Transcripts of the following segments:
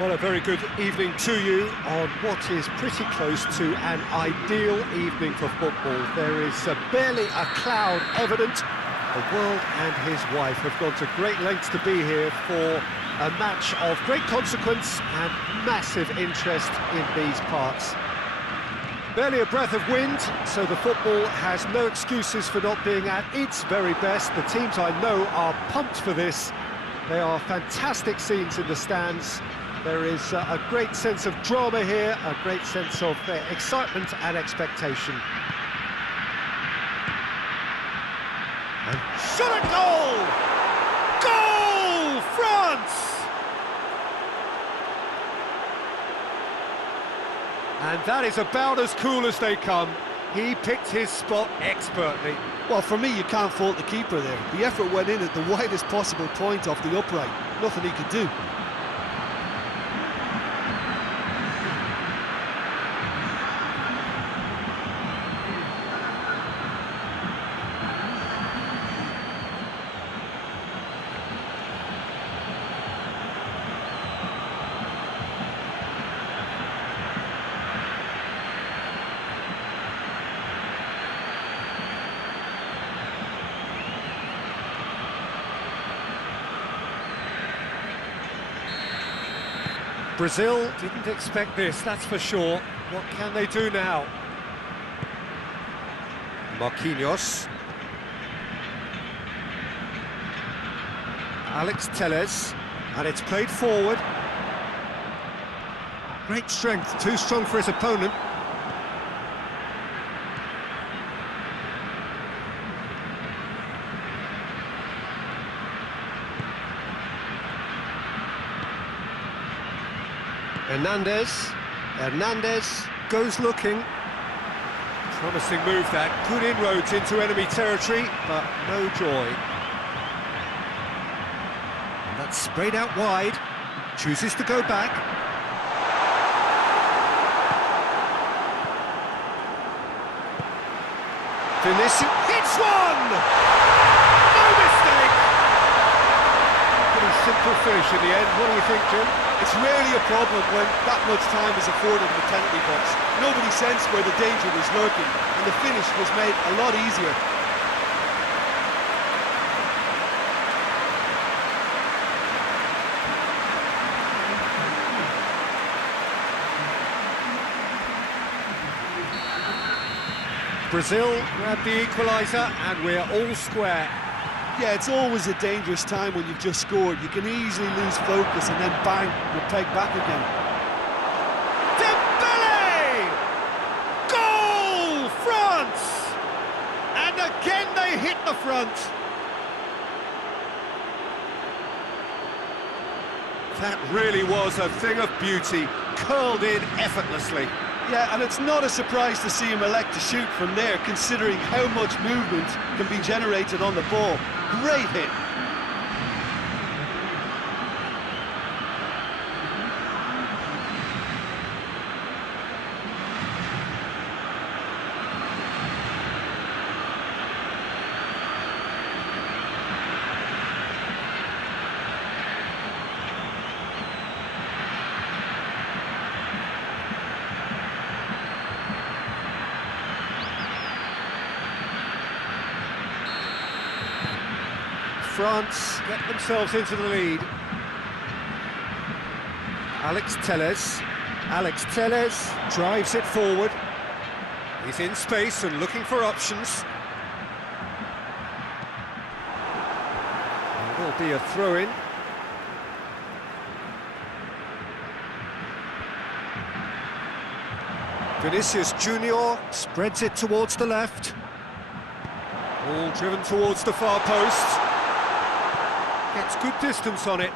Well, a very good evening to you on what is pretty close to an ideal evening for football. There is barely a cloud evident. The world and his wife have gone to great lengths to be here for a match of great consequence and massive interest in these parts. Barely a breath of wind, so the football has no excuses for not being at its very best. The teams I know are pumped for this. They are fantastic scenes in the stands. There is a great sense of drama here, a great sense of excitement and expectation. And shot a goal! Goal! France! And that is about as cool as they come. He picked his spot expertly. Well, for me, you can't fault the keeper there. The effort went in at the widest possible point off the upright. Nothing he could do. Brazil didn't expect this, that's for sure. What can they do now? Marquinhos. Alex Telles, and it's played forward. Great strength, too strong for his opponent. Hernandez goes looking. Promising move that, good inroads into enemy territory, but no joy. And that's sprayed out wide, chooses to go back. Vinicius hits one! No mistake! Pretty simple finish in the end, what do you think, Jim? It's rarely a problem when that much time is afforded in the penalty box. Nobody sensed where the danger was lurking, and the finish was made a lot easier. Brazil grab the equaliser, and we're all square. Yeah, it's always a dangerous time when you've just scored. You can easily lose focus and then bang, you're pegged back again. Dembele! Goal! France! And again they hit the front. That really was a thing of beauty, curled in effortlessly. Yeah, and it's not a surprise to see him elect to shoot from there, considering how much movement can be generated on the ball. Great hit. France get themselves into the lead. Alex Telles drives it forward. He's in space and looking for options. It will be a throw-in. Vinicius Junior spreads it towards the left. All driven towards the far post. Gets good distance on it.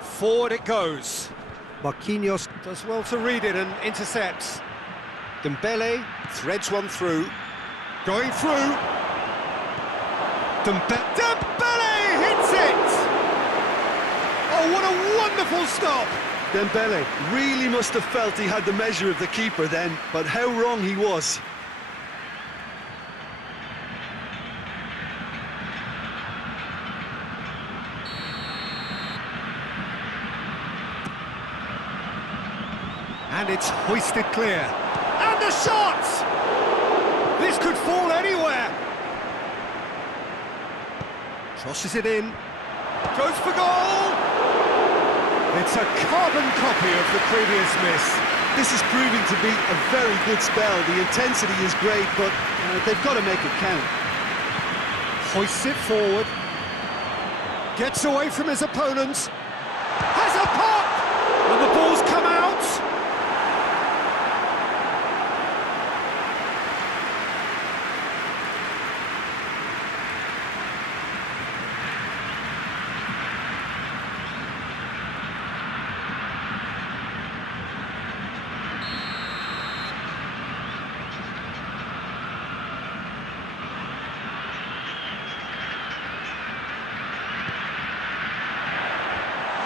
Forward it goes. Marquinhos does well to read it and intercepts. Dembele threads one through. Going through. Dembele hits it! Oh, what a wonderful stop! Dembele really must have felt he had the measure of the keeper then, but how wrong he was. And it's hoisted clear. And the shot! This could fall anywhere. Tosses it in. Goes for goal! It's a carbon copy of the previous miss. This is proving to be a very good spell. The intensity is great, but they've got to make it count. Hoists it forward. Gets away from his opponents. Has a pop! And the ball's come out.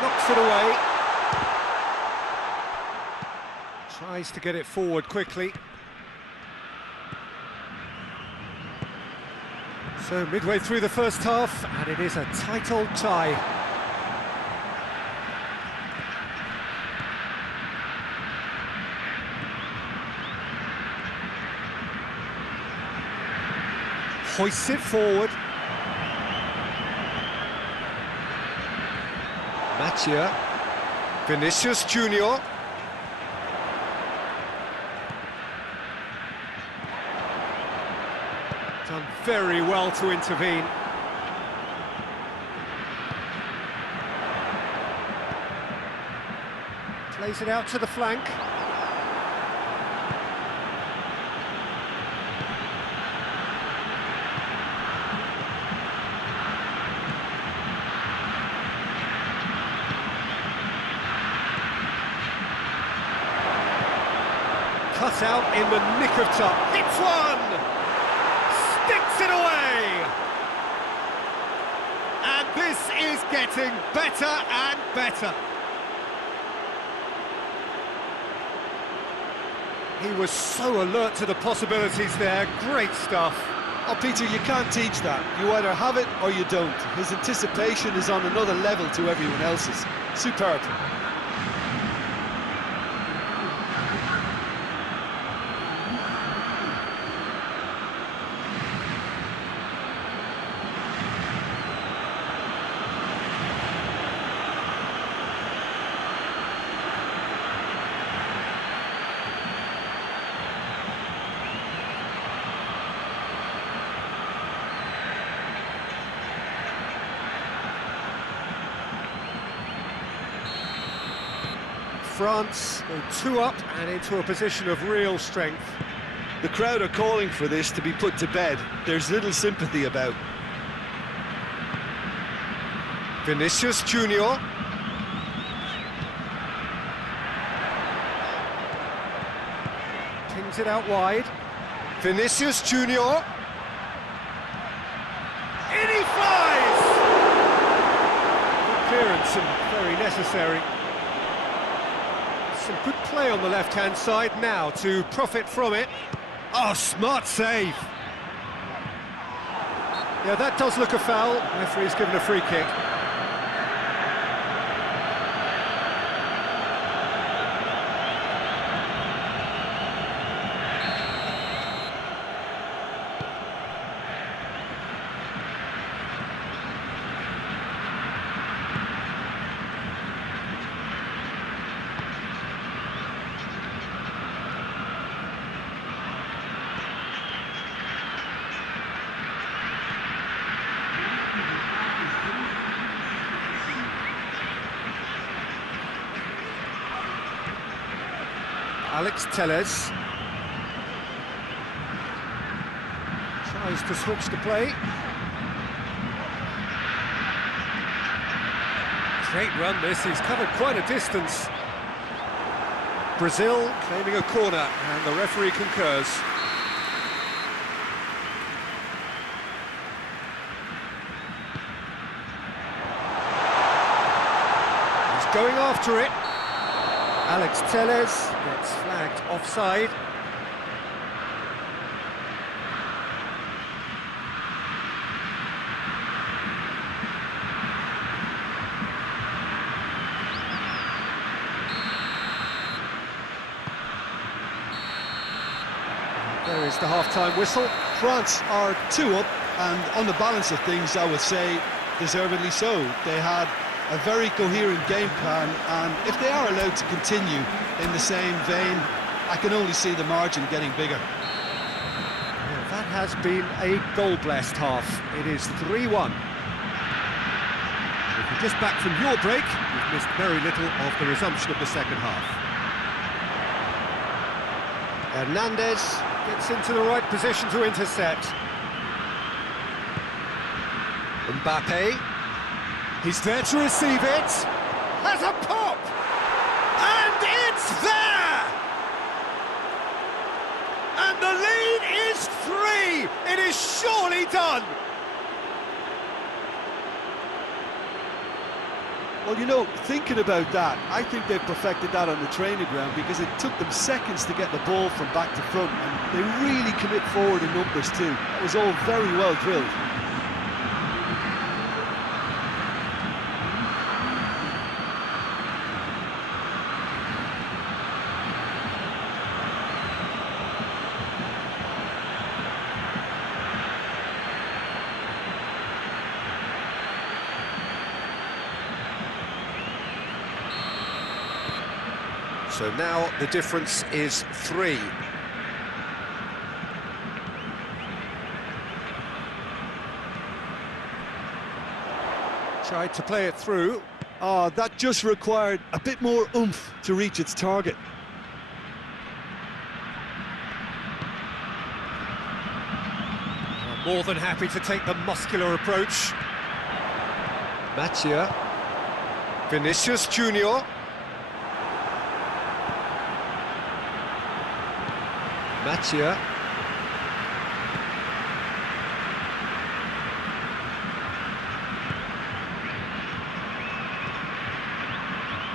Knocks it away. Tries to get it forward quickly. So midway through the first half, and it is a tight old tie. Hoists it forward. Matia, Vinicius Junior. Done very well to intervene. Plays it out to the flank. Cut out in the nick of time. Hits one! Sticks it away! And this is getting better and better. He was so alert to the possibilities there. Great stuff. Oh, Peter, you can't teach that. You either have it or you don't. His anticipation is on another level to everyone else's. Superb. France go 2 up and into a position of real strength. The crowd are calling for this to be put to bed. There's little sympathy about. Vinicius Junior. Pings it out wide. Vinicius Junior. In he flies! Good clearance and very necessary. Some good play on the left-hand side now to profit from it. Oh, smart save. Yeah, that does look a foul. Referee's given a free kick. Alex Telles tries to switch the play. Great run this, he's covered quite a distance. Brazil claiming a corner and the referee concurs. He's going after it. Alex Telles gets flagged offside. There is the half-time whistle. France are 2 up, and on the balance of things, I would say deservedly so. They had a very coherent game plan, and if they are allowed to continue in the same vein, I can only see the margin getting bigger. Well, that has been a goal-blessed half. It is 3-1. If you're just back from your break, you've missed very little of the resumption of the second half. Hernandez gets into the right position to intercept. Mbappe, he's there to receive it, has a pop, and it's there! And the lead is 3! It is surely done! Well, you know, thinking about that, I think they've perfected that on the training ground, because it took them seconds to get the ball from back to front, and they really commit forward in numbers too. That was all very well drilled. So now the difference is 3. Tried to play it through. That just required a bit more oomph to reach its target. More than happy to take the muscular approach. Mathieu. Vinicius Junior. Mathieu.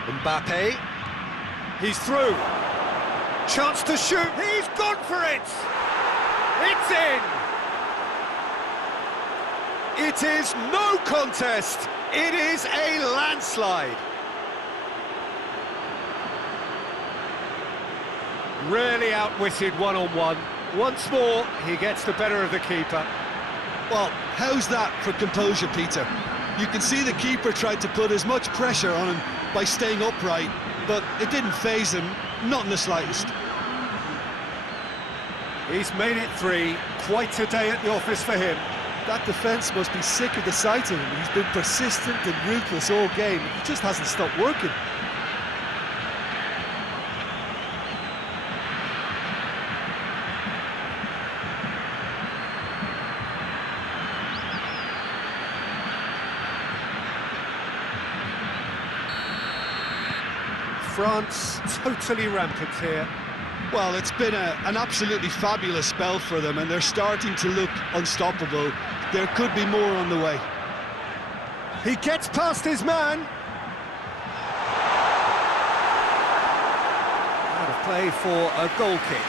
Mbappe. He's through. Chance to shoot. He's gone for it. It's in. It is no contest. It is a landslide. Really outwitted one-on-one. Once more, he gets the better of the keeper. Well, how's that for composure, Peter? You can see the keeper tried to put as much pressure on him by staying upright, but it didn't faze him, not in the slightest. He's made it 3. Quite a day at the office for him. That defence must be sick of the sight of him. He's been persistent and ruthless all game. He just hasn't stopped working. France totally rampant here. Well, it's been an absolutely fabulous spell for them, and they're starting to look unstoppable. There could be more on the way. He gets past his man. Out of play for a goal kick.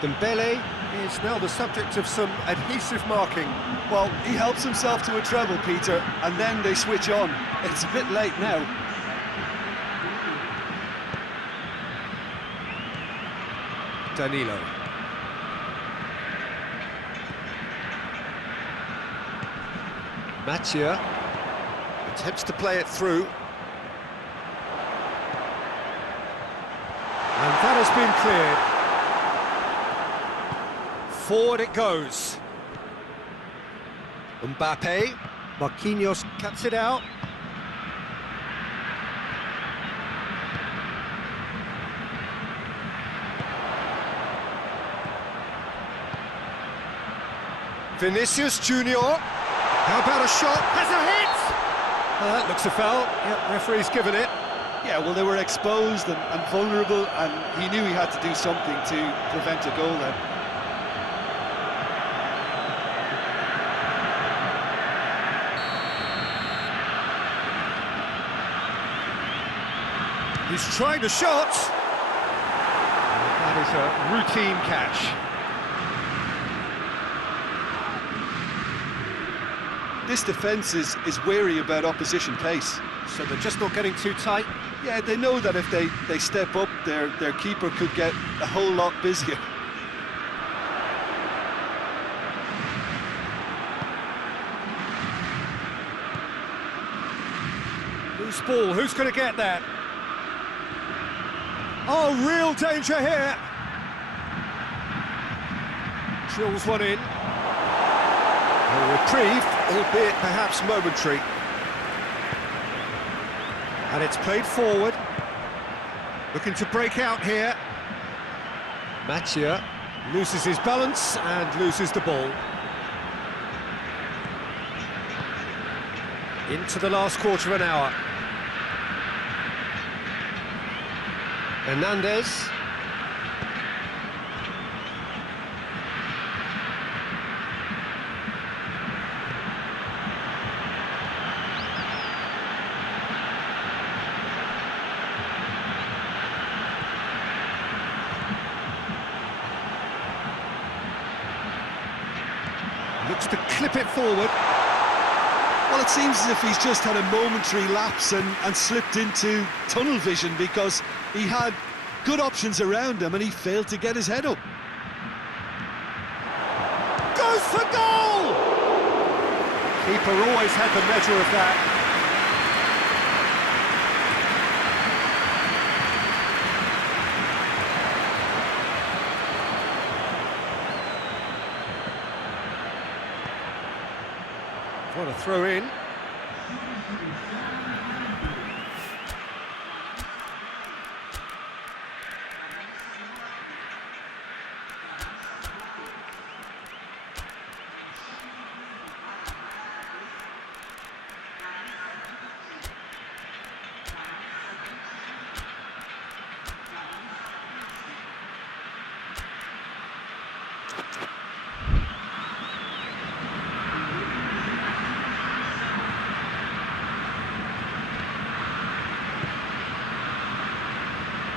Dembele is now the subject of some adhesive marking. Well, he helps himself to a treble, Peter, and then they switch on. It's a bit late now. Danilo. Mathieu attempts to play it through. And that has been cleared. Forward it goes. Mbappe. Marquinhos cuts it out. Vinicius Junior. How about a shot? Has a hit! That looks a foul. Yep, referee's given it. Yeah, well, they were exposed and vulnerable, and he knew he had to do something to prevent a goal then. He's trying a shot. That is a routine catch. this defence is wary about opposition pace. So they're just not getting too tight. Yeah, they know that if they step up, their keeper could get a whole lot busier. Loose ball, who's going to get that? Oh, real danger here. Drills one in. A reprieve, albeit perhaps momentary. And it's played forward. Looking to break out here. Matia loses his balance and loses the ball. Into the last quarter of an hour. Hernandez. Looks to clip it forward. Well, it seems as if he's just had a momentary lapse and slipped into tunnel vision, because he had good options around him and he failed to get his head up. Goes for goal! Keeper always had the measure of that. What a throw in.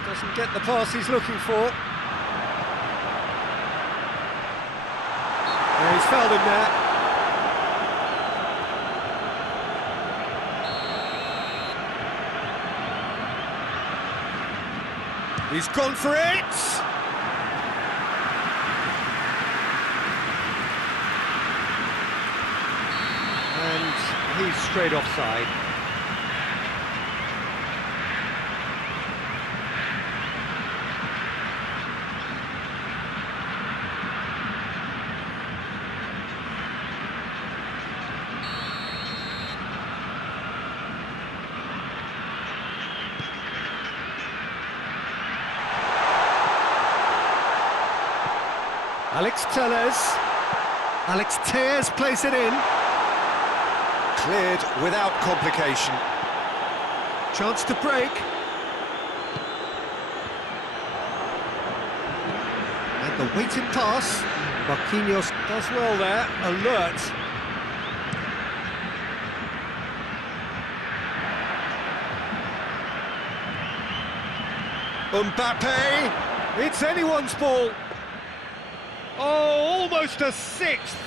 Doesn't get the pass he's looking for. Yeah, he's fouled him there. He's gone for it! And he's straight offside. Alex Telles. Alex Telles plays it in. Cleared without complication. Chance to break. And the waiting pass. Marquinhos does well there, alert. Mbappe. It's anyone's ball. Oh, almost a sixth.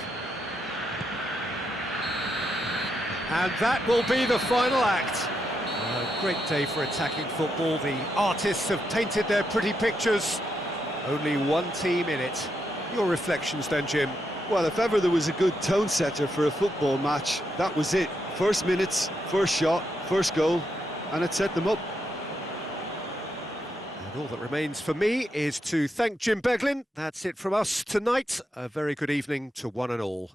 And that will be the final act. A great day for attacking football. The artists have painted their pretty pictures. Only one team in it. Your reflections then, Jim? Well, if ever there was a good tone setter for a football match, that was it. First minutes, first shot, first goal, and it set them up. And all that remains for me is to thank Jim Beglin. That's it from us tonight. A very good evening to one and all.